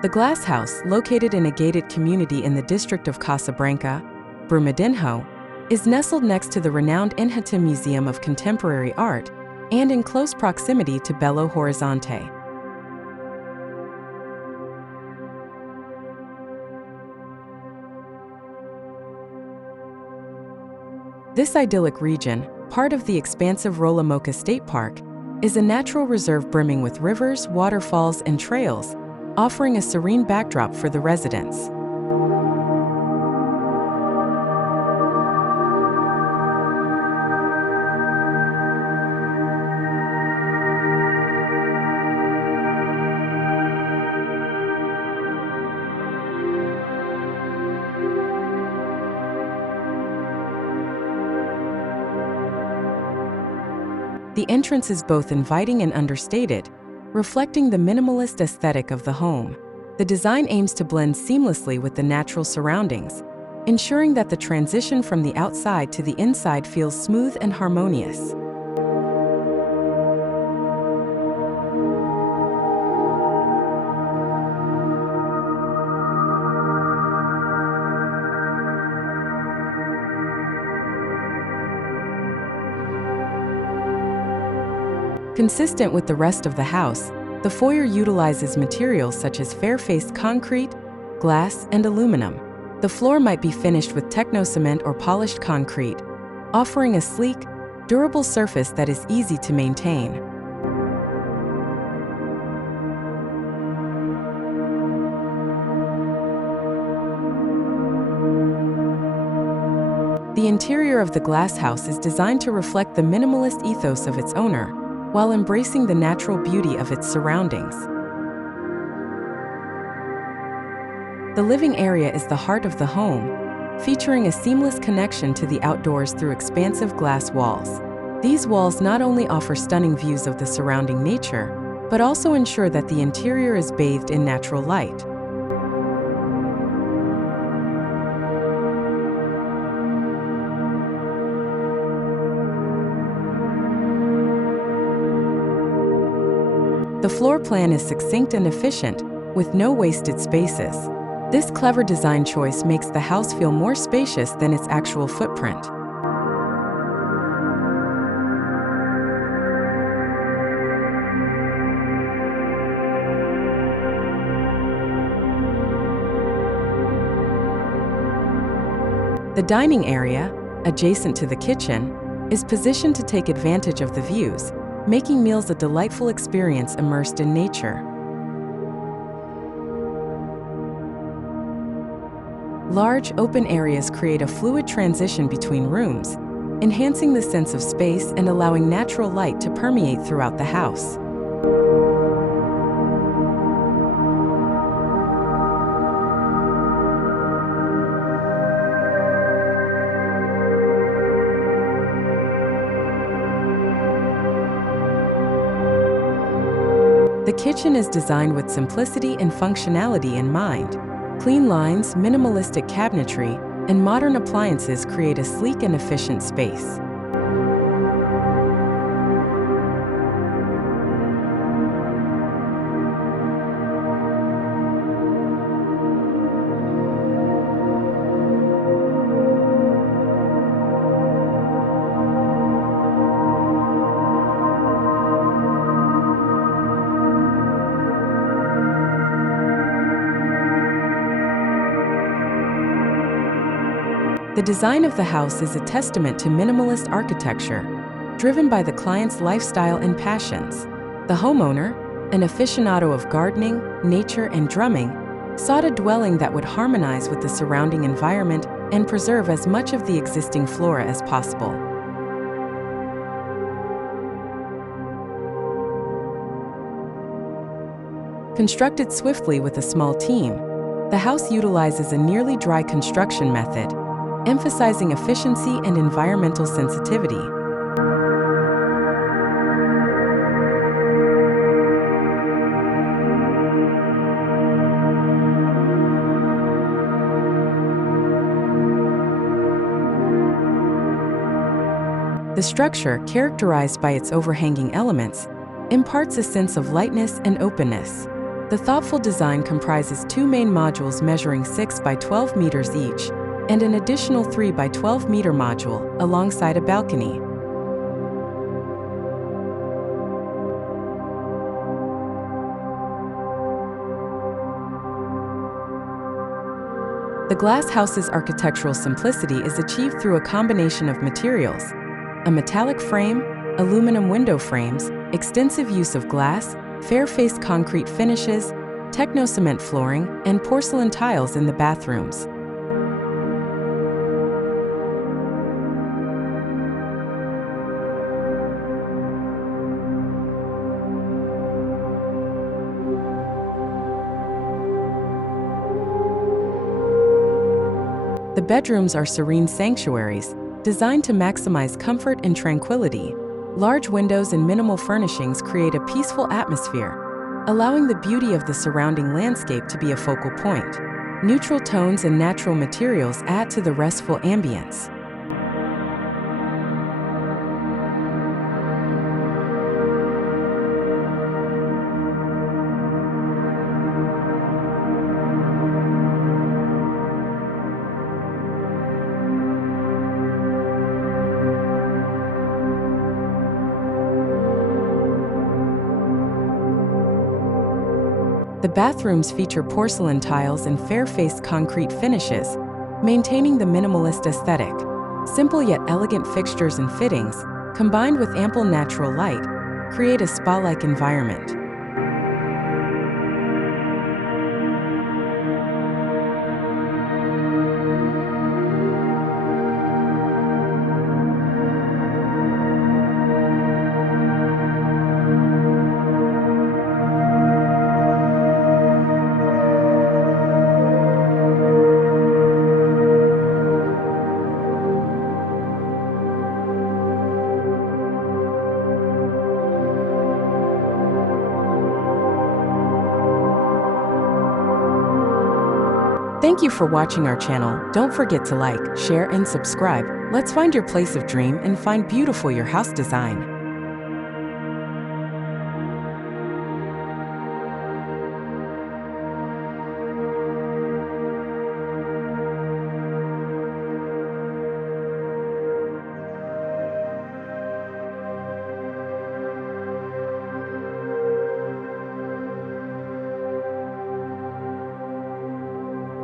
The glass house, located in a gated community in the district of Casa Branca, Brumadinho, is nestled next to the renowned Inhotim Museum of Contemporary Art and in close proximity to Belo Horizonte. This idyllic region, part of the expansive Rola Moça State Park, is a natural reserve brimming with rivers, waterfalls, and trails, offering a serene backdrop for the residents. The entrance is both inviting and understated, reflecting the minimalist aesthetic of the home. The design aims to blend seamlessly with the natural surroundings, ensuring that the transition from the outside to the inside feels smooth and harmonious. Consistent with the rest of the house, the foyer utilizes materials such as fair-faced concrete, glass, and aluminum. The floor might be finished with technocement or polished concrete, offering a sleek, durable surface that is easy to maintain. The interior of the glass house is designed to reflect the minimalist ethos of its owner, while embracing the natural beauty of its surroundings. The living area is the heart of the home, featuring a seamless connection to the outdoors through expansive glass walls. These walls not only offer stunning views of the surrounding nature, but also ensure that the interior is bathed in natural light. The floor plan is succinct and efficient, with no wasted spaces. This clever design choice makes the house feel more spacious than its actual footprint. The dining area, adjacent to the kitchen, is positioned to take advantage of the views, making meals a delightful experience immersed in nature. Large, open areas create a fluid transition between rooms, enhancing the sense of space and allowing natural light to permeate throughout the house. The kitchen is designed with simplicity and functionality in mind. Clean lines, minimalistic cabinetry, and modern appliances create a sleek and efficient space. The design of the house is a testament to minimalist architecture, driven by the client's lifestyle and passions. The homeowner, an aficionado of gardening, nature, and drumming, sought a dwelling that would harmonize with the surrounding environment and preserve as much of the existing flora as possible. Constructed swiftly with a small team, the house utilizes a nearly dry construction method, emphasizing efficiency and environmental sensitivity. The structure, characterized by its overhanging elements, imparts a sense of lightness and openness. The thoughtful design comprises two main modules measuring 6 by 12 meters each, and an additional 3 by 12 meter module alongside a balcony. The glass house's architectural simplicity is achieved through a combination of materials: a metallic frame, aluminum window frames, extensive use of glass, fair-faced concrete finishes, technocement flooring, and porcelain tiles in the bathrooms. The bedrooms are serene sanctuaries, designed to maximize comfort and tranquility. Large windows and minimal furnishings create a peaceful atmosphere, allowing the beauty of the surrounding landscape to be a focal point. Neutral tones and natural materials add to the restful ambience. The bathrooms feature porcelain tiles and fair-faced concrete finishes, maintaining the minimalist aesthetic. Simple yet elegant fixtures and fittings, combined with ample natural light, create a spa-like environment. Thank you for watching our channel. Don't forget to like, share, and subscribe. Let's find your place of dream and find beautiful your house design.